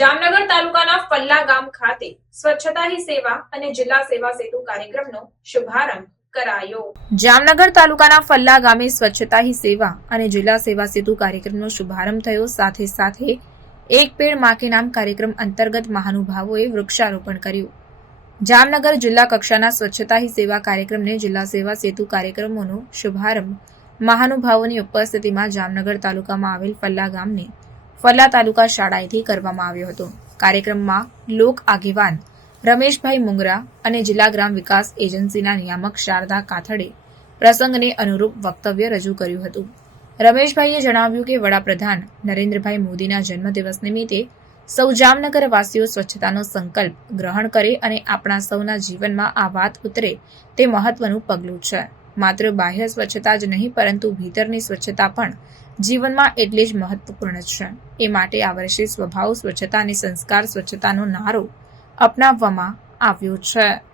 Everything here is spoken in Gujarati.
જામનગર તાલુકાના ફલ્લા ગામ ખાતે સ્વચ્છતા હી સેવા અને જિલ્લા સેવા સેતુ કાર્યક્રમનો શુભારંભ જામનગર તાલુકાના ફલ્લા ગામે સ્વચ્છતા હી સેવા અને જિલ્લા સેવા સેતુ કાર્યક્રમનો શુભારંભ થયો. સાથે સાથે એક પેડમાં નામ કાર્યક્રમ અંતર્ગત મહાનુભાવોએ વૃક્ષારોપણ કર્યું. જામનગર જિલ્લા કક્ષાના સ્વચ્છતા હી સેવા કાર્યક્રમને જિલ્લા સેવા સેતુ કાર્યક્રમોનો શુભારંભ મહાનુભાવોની ઉપસ્થિતિમાં જામનગર તાલુકામાં આવેલ ફલ્લા ગામને ફલ્લા તાલુકા શાળાએથી કરવામાં આવ્યો હતો. કાર્યક્રમમાં લોક આગેવાન રમેશભાઈ મુંગરા અને જિલ્લા ગ્રામ વિકાસ એજન્સીના નિયામક શારદા કાથડે પ્રસંગને અનુરૂપ વક્તવ્ય રજૂ કર્યું હતું. રમેશભાઈએ જણાવ્યું કે વડાપ્રધાન નરેન્દ્રભાઈ મોદીના જન્મદિવસ નિમિત્તે સૌ જામનગરવાસીઓ સ્વચ્છતાનો સંકલ્પ ગ્રહણ કરે અને આપણા સૌના જીવનમાં આ વાત ઉતરે તે મહત્વનું પગલું છે. માત્ર બાહ્ય સ્વચ્છતા જ નહીં, પરંતુ ભીતરની સ્વચ્છતા પણ. જીવનમાં એટલી જ મહત્વપૂર્ણ છે. એ માટે આ વર્ષે સ્વભાવ સ્વચ્છતા અને સંસ્કાર સ્વચ્છતાનો નારો અપનાવવામાં આવ્યો છે.